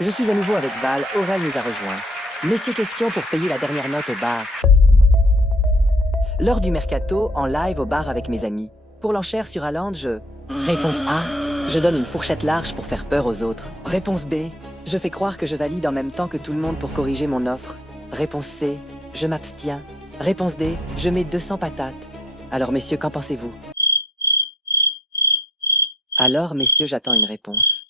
Je suis à nouveau avec Val, Aurel nous a rejoints. Messieurs, question pour payer la dernière note au bar. Lors du mercato, en live au bar avec mes amis. Pour l'enchère sur Haaland, Réponse A. Je donne une fourchette large pour faire peur aux autres. Réponse B. Je fais croire que je valide en même temps que tout le monde pour corriger mon offre. Réponse C. Je m'abstiens. Réponse D. Je mets 200 patates. Alors messieurs, qu'en pensez-vous? Alors messieurs, j'attends une réponse.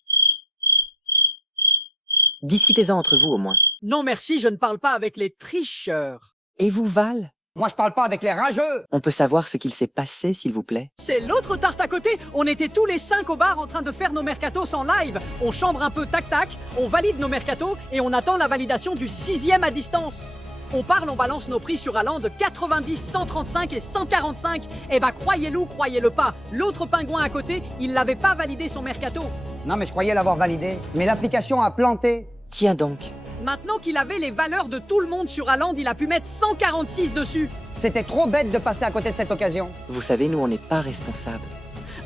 Discutez-en entre vous au moins. Non merci, je ne parle pas avec les tricheurs. Et vous, Val? Moi, je parle pas avec les rageux. On peut savoir ce qu'il s'est passé, s'il vous plaît? C'est l'autre tarte à côté. On était tous les 5 au bar en train de faire nos mercatos en live. On chambre un peu tac-tac, on valide nos mercatos et on attend la validation du 6e à distance. On parle, on balance nos prix sur Haaland de 90, 135 et 145. Eh bah croyez-le, croyez-le pas, l'autre pingouin à côté, il l'avait pas validé son mercato. Non, mais je croyais l'avoir validé. Mais l'application a planté. Tiens donc. Maintenant qu'il avait les valeurs de tout le monde sur Haaland, il a pu mettre 146 dessus. C'était trop bête de passer à côté de cette occasion. Vous savez, nous, on n'est pas responsables.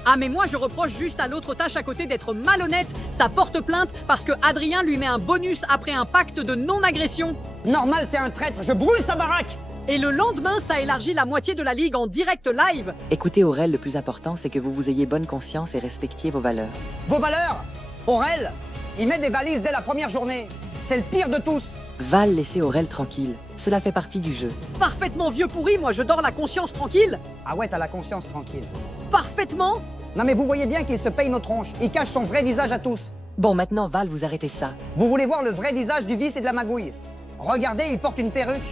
Ah mais moi je reproche juste à l'autre tâche à côté d'être malhonnête. Ça porte plainte parce que Adrien lui met un bonus après un pacte de non-agression. Normal, c'est un traître. Je brûle sa baraque. Et le lendemain, ça élargit la moitié de la ligue en direct live. Écoutez, Aurel, le plus important, c'est que vous ayez bonne conscience et respectiez vos valeurs. Vos valeurs. Aurel, il met des valises dès la première journée. C'est le pire de tous. Val, laissez Aurel tranquille. Cela fait partie du jeu. Parfaitement vieux pourri, moi je dors la conscience tranquille. Ah ouais, t'as la conscience tranquille. Parfaitement. Non, mais vous voyez bien qu'il se paye nos tronches. Il cache son vrai visage à tous. Bon, maintenant, Val, vous arrêtez ça. Vous voulez voir le vrai visage du vice et de la magouille? Regardez, il porte une perruque.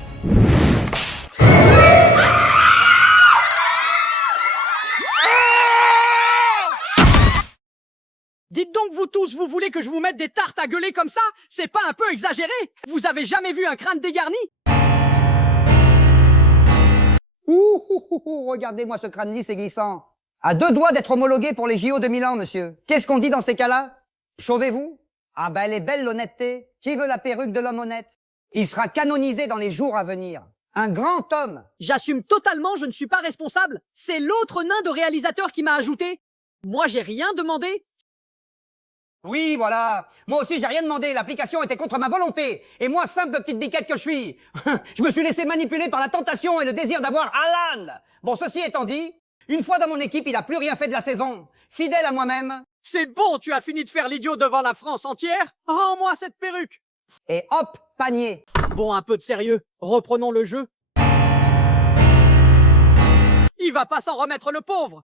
Dites donc vous tous, vous voulez que je vous mette des tartes à gueuler comme ça? C'est pas un peu exagéré? Vous avez jamais vu un crâne dégarni? Regardez-moi ce crâne lisse et glissant. À 2 doigts d'être homologué pour les JO de Milan, monsieur. Qu'est-ce qu'on dit dans ces cas-là? Chauvez-vous? Ah ben, elle est belle l'honnêteté. Qui veut la perruque de l'homme honnête? Il sera canonisé dans les jours à venir. Un grand homme. J'assume totalement, je ne suis pas responsable. C'est l'autre nain de réalisateur qui m'a ajouté. Moi j'ai rien demandé. Oui, voilà. Moi aussi, j'ai rien demandé. L'application était contre ma volonté. Et moi, simple petite biquette que je suis, je me suis laissé manipuler par la tentation et le désir d'avoir Haaland. Bon, ceci étant dit, une fois dans mon équipe, il a plus rien fait de la saison. Fidèle à moi-même. C'est bon, tu as fini de faire l'idiot devant la France entière? Rends-moi cette perruque. Et hop, panier. Bon, un peu de sérieux. Reprenons le jeu. Il va pas s'en remettre le pauvre.